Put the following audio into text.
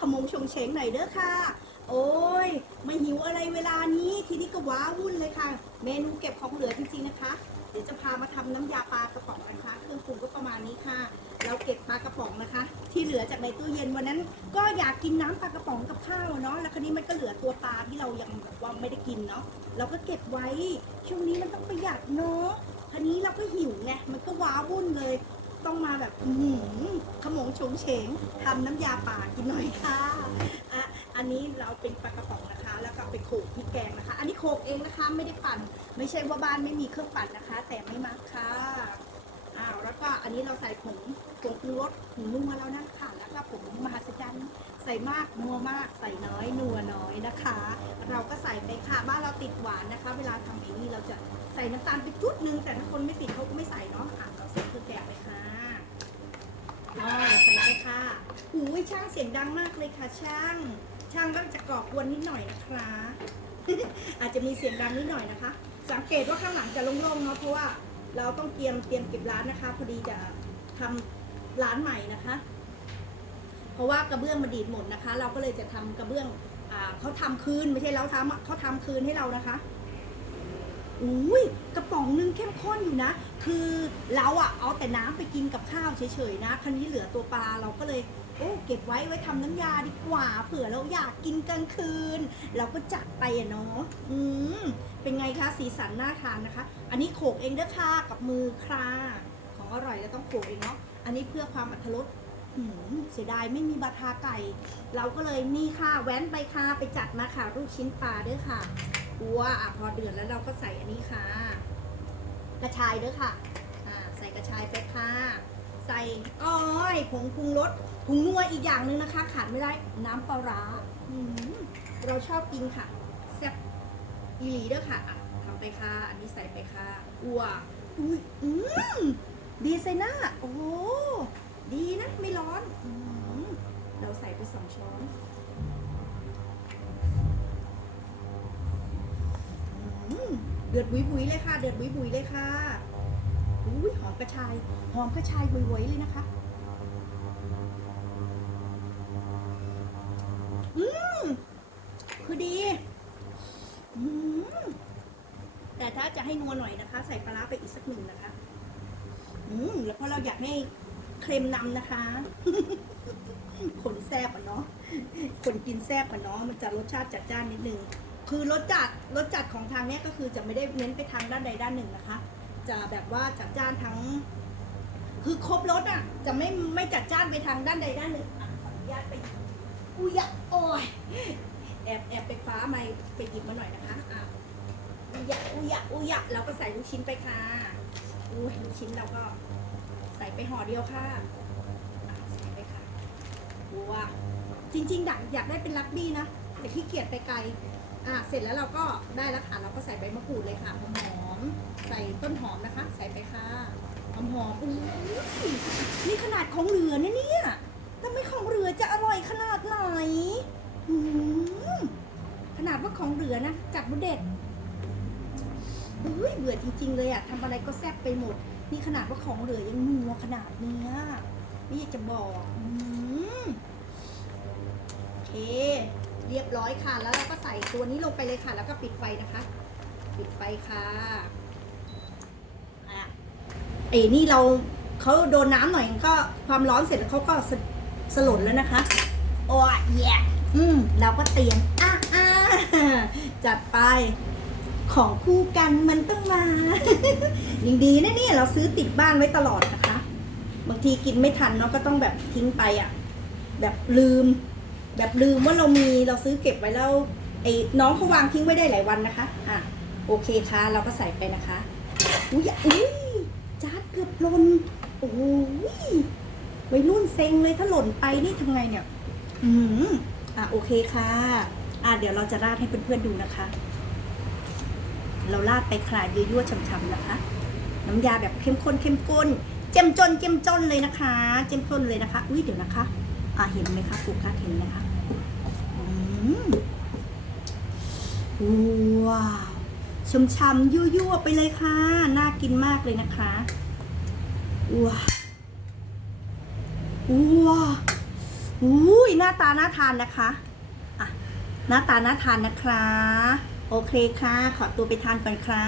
ขมงชงเชงหน่อยเด้อค่ะ โอ้ยไม่หิวอะไรเวลานี้ทีนี้ก็ว้าวุ่นเลยค่ะ เมนูเก็บของเหลือจริงๆนะคะ เดี๋ยวจะพามาทำน้ำยาปลากระป๋องนะคะเครื่องปรุงก็ประมาณนี้ค่ะ เราเก็บปลากระป๋องนะคะ ที่เหลือจากในตู้เย็นวันนั้น ก็อยากกินน้ำปลากระป๋องกับข้าวเนาะแล้วคราวนี้มันก็เหลือตัวปลาที่เรายังแบบว่าไม่ได้กินเนาะเราก็เก็บไว้ช่วงนี้มันต้องประหยัดเนาะคราวนี้เราก็หิวไงมันก็ว้าวุ่นเลย ต้องมาแบบหืม งชงเฉงทำน้ำยาป่ากินหน่อยค่ะอะ อันนี้เราเป็นปลากระป๋องนะคะ แล้วก็ไปโขลกพริกแกงนะคะ อันนี้โขลกเองนะคะไม่ได้ปั่น ไม่ใช่ว่าบ้านไม่มีเครื่องปั่นนะคะ แต่ไม่มากค่ะอ้าวแล้วก็อันนี้เราใส่ผงผงปรุงรสผงนัวแล้วนะคะแล้วก็ผงมหัศจรรย์ใส่มากนัวมากใส่น้อยนัวน้อยนะคะ เราก็ใส่ไปค่ะบ้านเราติดหวานนะคะ เวลาทำเองนี่เราจะใส่น้ำตาลไปจุดนึงแต่ถ้าคนไม่ติดเขาก็ไม่ใส่เนาะ อะเราใส่เครื่องแกงไปค่ะอ๋อใส่ไป ค่ะหูยช่างเสียงดังมากเลยค่ะช่าง ช่างก็จะก่อกวนนิดหน่อยนะคะ อาจจะมีเสียงดังนิดหน่อยนะคะ สังเกตว่าข้างหลังจะโล่งๆเนาะเพราะว่าเราต้องเตรียมเตรียมเก็บร้านนะคะ พอดีจะทำร้านใหม่นะคะ เพราะว่ากระเบื้องมันดีดหมดนะคะ เราก็เลยจะทำกระเบื้องอเขาทำคืนไม่ใช่เราทำเขาทำคืนให้เรานะคะ อุ้ยกระป๋องนึงเข้มข้นอยู่นะ คือเราอะเอาแต่น้ำไปกินกับข้าวเฉยๆนะ ครั้นี้เหลือตัวปลาเราก็เลยโอ้เก็บไว้ไว้ทำน้ำยาดีกว่า เผื่อเราอยากกินกลางคืน เราก็จัดไปอะเนาะอืมเป็นไงคะสีสันน่าทานนะคะ อันนี้โขกเองเด้อค่ะกับมือค่ะของอร่อยแล้วต้องโขกเองเนาะอันนี้เพื่อความอรรถรสเสียดายไม่มีบาทาไก่ เราก็เลยนี่ค่ะแว้นไปค่ะไปจัดมาค่ะลูกชิ้นปลาเด้อค่ะ อัวอะพอเดือดแล้วเราก็ใส่อันนี้ค่ะ กระชายเด้อค่ะอ่าใส่กระชายไปค่ะ ใส่อ้อยผงปรุงรสผงนัวอีกอย่างหนึ่งนะคะ ขาดไม่ได้น้ำปลาร้าอืมเราชอบกินค่ะแซ่บอีหลีเด้อค่ะอะทำไปค่ะ อันนี้ใส่ไปค่ะอัวอุ้ยอืมดีไซน่าโอ้โหดีนะ ไม่ร้อนอืมเราใส่ไปสองช้อน เดือดบุยบุยเลยค่ะ เดือดบุยบุยเลยค่ะอุ้ยหอมกระชาย หอมกระชายบุยบุยเลยนะคะ อืมคือดี อืมแต่ถ้าจะให้นัวหน่อยนะคะ ใส่ปลาไปอีกสักหนึ่งนะคะ อืมแล้วเพราะเราอยากให้เค็มนำนะคะ คนแซ่บอะเนาะ คนกินแซ่บอะเนาะ มันจะรสชาติจัดจ้านนิดนึง คือรสจัดรสจัดของทางเนี้ยก็คือจะไม่ได้เน้นไปทางด้านใดด้านหนึ่งนะคะ จะแบบว่าจัดจ้านทั้ง คือครบรสอะ จะไม่ไม่จัดจ้านไปทางด้านใดด้านหนึ่งอะขออนุญาตไปอุ้ยอะโอ้ยแอบแอบไปฟ้ามาไปหยิบมาหน่อยนะคะอะอุยอะอุ้ยอะอุ้ยะเราก็ใส่ลูกชิ้นไปค่ะอุ้ยลูกชิ้นเราก็ใส่ไปห่อเดียวค่ะอะใส่ไปค่ะว้าจริงๆอยากอยากได้เป็นลักบี้นะแต่ขี้เกียจไปไกล อะเสร็จแล้วเราก็ได้แล้วค่ะเราก็ใส่ใบมะกรูดเลยค่ะหอมๆใส่ต้นหอมนะคะ ใส่ไปค่ะหอมหอมอุ้ยนี่ขนาดของเหลือนะเนี่ยถ้าไม่ของเหลือจะอร่อยขนาดไหนอืมขนาดว่าของเหลือนะจัดบุเด็ดอุ้ยเบื่อจริง ๆ เลยอะทำอะไรก็แซ่บไปหมด นี่ขนาดว่าของเหลือยังนัวขนาดเนี้ยนี่อยากจะบอกอืม เค เรียบร้อยค่ะ แล้วเราก็ใส่ตัวนี้ลงไปเลยค่ะ แล้วก็ปิดไฟนะคะ ปิดไฟค่ะอะไอ้นี่เราเขาโดนน้ำหน่อยก็ความร้อนเสร็จแล้วเขาก็สสลดแล้วนะคะ โอ้ยแย่อืมเราก็เตรียมอะอะจัดไปของคู่กันมันต้องมายังดีนะเนี่ยเราซื้อติดบ้านไว้ตลอดนะคะ บางทีกินไม่ทันเนาะก็ต้องแบบทิ้งไปอะ แบบลืม แบบลืมว่าเรามีเราซื้อเก็บไว้แล้วไอ้น้องเขาวางทิ้งไว้ได้หลายวันนะคะ อะโอเคค่ะ เราก็ใส่ไปนะคะ อุ้ยอุ้ยจาร์ดเกือบหล่นโอ้ยวัยรุ่นเซ็งเลยถ้าหล่นไปนี่ทำไงเนี่ย อืมอะโอเคค่ะ อะเดี๋ยวเราจะราดให้เพื่อนๆดูนะคะ เราราดไปคลายยั่วๆช่ำๆนะคะ น้ำยาแบบเข้มข้นเข้มข้นเจ้มจนเจ้มจนเลยนะคะ เจ้มข้นเลยนะคะ อุ้ยเดี๋ยวนะคะ อ่าเห็นไหมคะฟูกัสเห็นไหมคะ ว้าวชมชำยั่วยั่วๆไปเลยค่ะ น่ากินมากเลยนะคะว้าวว้าวอุ้ยหน้าตาน่าทานนะคะอะหน้าตาน่าทานนะคะ โอเคค่ะ ขอตัวไปทานก่อนครับ